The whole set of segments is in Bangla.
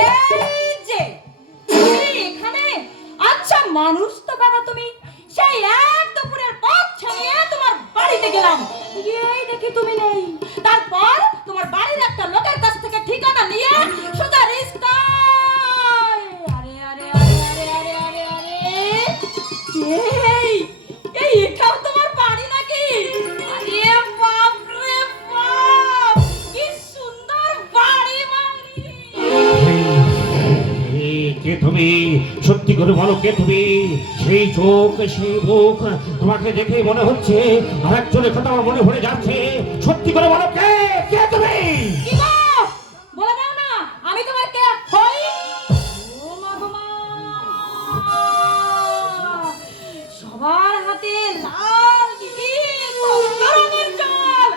এই যে তুমি এখানে, আচ্ছা মানুষ তো বাবা তুমি, সেই এক দুপুরের পথ ছাড়িয়ে তোমার বাড়িতে গেলাম, গিয়েই দেখি তুমি নেই। তারপর তোমার বাড়ির একটা লোকের কাছ থেকে ঠিকানা নিয়ে সোজা রিস্কায়। আরে আরে আরে আরে আরে আরে আরে, এই এই এটাও তোমার বাড়ি নাকি? আরে বাপ রে বাপ, কি সুন্দর বাড়ি বাড়ি। কে তুমি? সত্যি করে বলো কে তুমি? সেই চোখ সেই মুখ তোমাকে দেখে মনে হচ্ছে আর একজনের কথা আমার মনে পড়ে যাচ্ছে। সত্যি করে বলো কে কে তুমি? কি গো, বলে দাও না আমি তোমার কে হই। ও মা গো মা, সবার হাতে লাল নীল রঙের জল।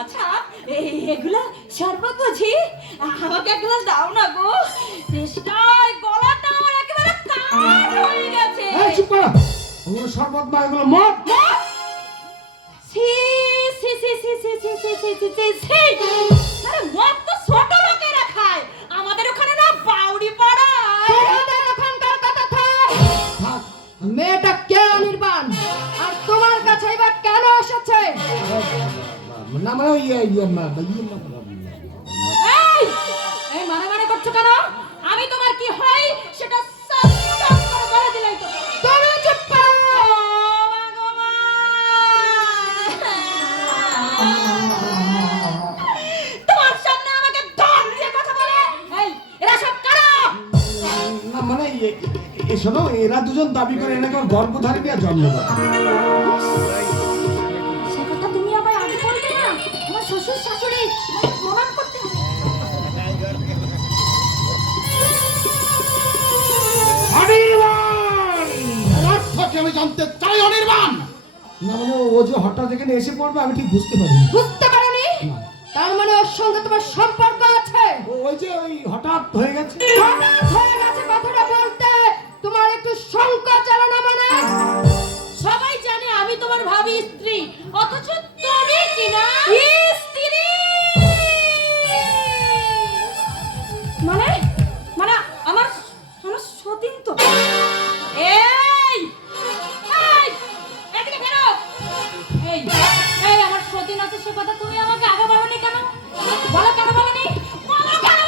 আচ্ছা এগুলা শরবত বুঝি? আমাকে এক গ্লাস দাও না গো, তেষ্টায় গলাটা আমার একেবারে কাঠ হয়ে গেছে। এই চুপ করো, ওগুলো শরবত না, এগুলো মদ। সি সি সি সি সি সি সি সি সি সি সি, আরে মদ তো ছোট লোকেরা খায়, আমাদের ওখানে না বাউরি পাড়ায়। তোমাদের ওখানকার কথা থাক। থাক। মেয়েটা কে অনির্বাণ, আর তোমার কাছে এবার কেন এসেছে? না মানে ওই এই এই মানে করছো কেন? আমি তোমার কি হই সেটা সব সব করে বলে দিলাই তো। তুমি চুপ করো। তোমার সামনে আমাকে ধন দিয়ে কথা বলে, এই এরা সব কারা? না মানে শোনো, এরা দুজন দাবি করে এনাকে গর্ভধারী নিয়ে জন্ম দেয়। সে কথা তুমি আমায় আগে বলবে না, আমার শ্বশুর শাশুড়ি প্রণাম করতে হবে। অনির্বাণ! অর্থকে আমি জানতে চাই অনির্বাণ। না মানে ও যে হঠাৎ এখানে এসে পড়বে আমি ঠিক বুঝতে পারিনি। বুঝতে পারোনি? তার মানে ওর সঙ্গে তোমার সম্পর্ক আছে। ওই যে ওই হঠাৎ হয়ে গেছে। হঠাৎ হয়ে গেছে কথাটা বলতে তোমার একটু সংকোচ এলো না মানে? সবাই জানে আমি তোমার ভাবি স্ত্রী, অথচ তুমি কিনা স্ত্রী। মানে মানে আমার আমার সতীন তো। এই এই এদিকে ফেরো। এই এই আমার সতীন আছে সে কথা তুমি আমাকে আগে বলোনি কেন? বলো কেন বলোনি? বলো কেন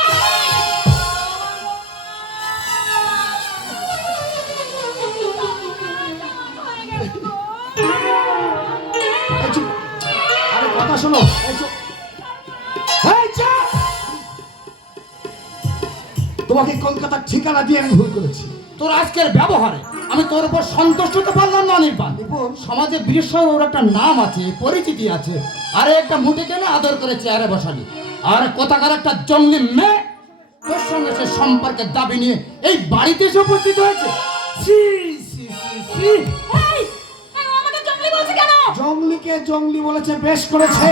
এই চুপ। আরে কথা শোনো। এই চুপ। এই চুপ। তোমাকে কলকাতার ঠিকানা দিয়ে আমি ভুল করেছি। তোর আজকের ব্যবহারে আমি তোর উপর সন্তুষ্ট হতে পারলাম না অনির্বাণ। সমাজে বীরেশ্বর ওর একটা নাম আছে, পরিচিতি আছে, আরে একটা মুঠে কেন আদর করে চেয়ারে বসালি, আর কোথাকার একটা জঙ্গলি মেয়ে তোর সঙ্গে সে সম্পর্কের দাবি নিয়ে এই বাড়িতে এসে উপস্থিত হয়েছে। সি সি সি সি। এই এই ও আমাকে জঙ্গলি বলছে কেন? জঙ্গলিকে জঙ্গলি বলেছে, বেশ করেছে।